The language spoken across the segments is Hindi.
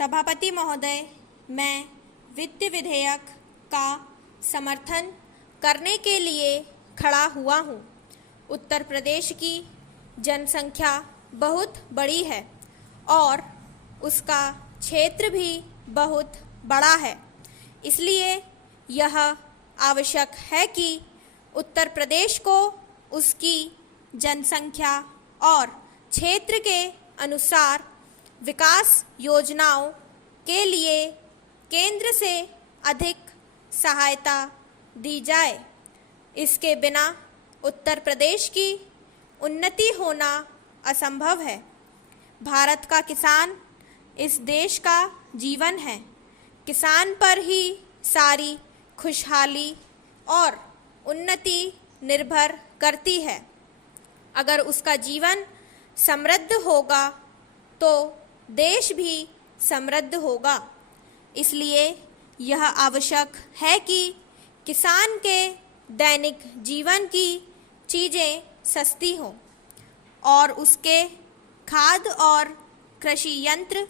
सभापति महोदय, मैं वित्त विधेयक का समर्थन करने के लिए खड़ा हुआ हूँ। उत्तर प्रदेश की जनसंख्या बहुत बड़ी है और उसका क्षेत्र भी बहुत बड़ा है। इसलिए यह आवश्यक है कि उत्तर प्रदेश को उसकी जनसंख्या और क्षेत्र के अनुसार विकास योजनाओं के लिए केंद्र से अधिक सहायता दी जाए। इसके बिना उत्तर प्रदेश की उन्नति होना असंभव है। भारत का किसान इस देश का जीवन है। किसान पर ही सारी खुशहाली और उन्नति निर्भर करती है। अगर उसका जीवन समृद्ध होगा तो देश भी समृद्ध होगा। इसलिए यह आवश्यक है कि किसान के दैनिक जीवन की चीज़ें सस्ती हों और उसके खाद और कृषि यंत्र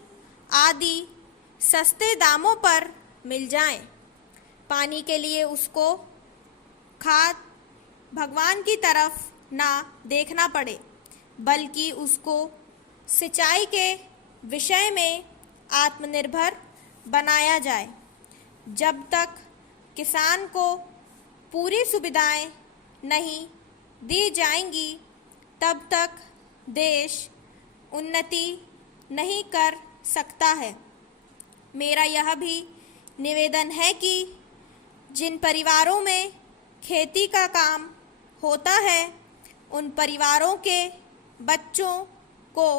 आदि सस्ते दामों पर मिल जाएं। पानी के लिए उसको खाद भगवान की तरफ ना देखना पड़े, बल्कि उसको सिंचाई के विषय में आत्मनिर्भर बनाया जाए। जब तक किसान को पूरी सुविधाएं नहीं दी जाएंगी, तब तक देश उन्नति नहीं कर सकता है। मेरा यह भी निवेदन है कि जिन परिवारों में खेती का काम होता है, उन परिवारों के बच्चों को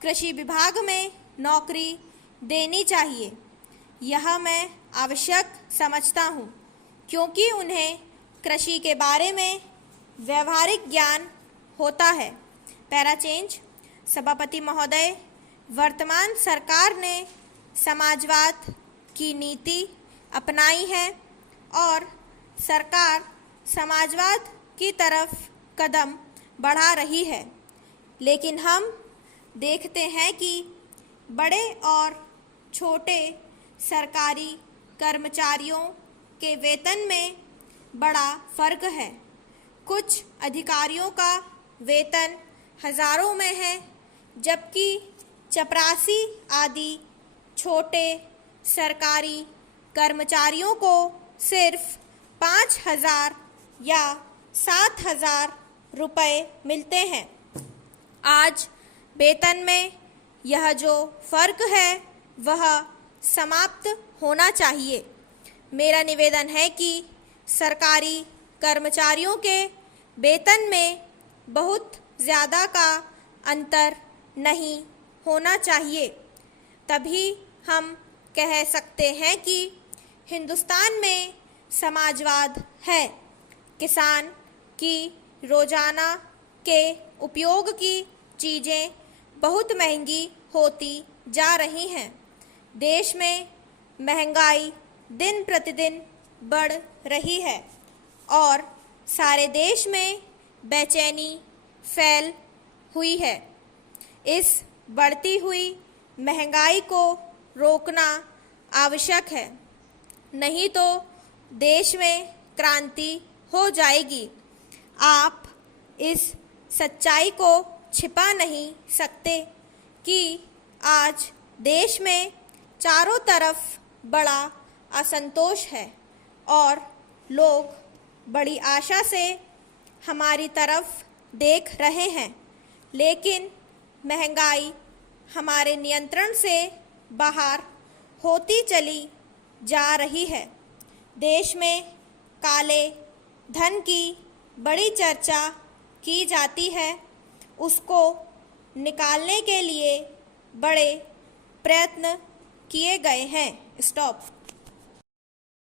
कृषि विभाग में नौकरी देनी चाहिए। यह मैं आवश्यक समझता हूँ, क्योंकि उन्हें कृषि के बारे में व्यावहारिक ज्ञान होता है। Para change. सभापति महोदय, वर्तमान सरकार ने समाजवाद की नीति अपनाई है और सरकार समाजवाद की तरफ कदम बढ़ा रही है, लेकिन हम देखते हैं कि बड़े और छोटे सरकारी कर्मचारियों के वेतन में बड़ा फर्क है। कुछ अधिकारियों का वेतन हज़ारों में है, जबकि चपरासी आदि छोटे सरकारी कर्मचारियों को सिर्फ 5,000 या 7,000 रुपये मिलते हैं। आज वेतन में यह जो फ़र्क है वह समाप्त होना चाहिए। मेरा निवेदन है कि सरकारी कर्मचारियों के वेतन में बहुत ज़्यादा का अंतर नहीं होना चाहिए। तभी हम कह सकते हैं कि हिंदुस्तान में समाजवाद है। किसान की रोज़ाना के उपयोग की चीज़ें बहुत महंगी होती जा रही हैं। देश में महंगाई दिन प्रतिदिन बढ़ रही है और सारे देश में बेचैनी फैल हुई है। इस बढ़ती हुई महंगाई को रोकना आवश्यक है, नहीं तो देश में क्रांति हो जाएगी। आप इस सच्चाई को छिपा नहीं सकते कि आज देश में चारों तरफ बड़ा असंतोष है और लोग बड़ी आशा से हमारी तरफ देख रहे हैं, लेकिन महंगाई हमारे नियंत्रण से बाहर होती चली जा रही है। देश में काले धन की बड़ी चर्चा की जाती है। उसको निकालने के लिए बड़े प्रयत्न किए गए हैं। स्टॉप।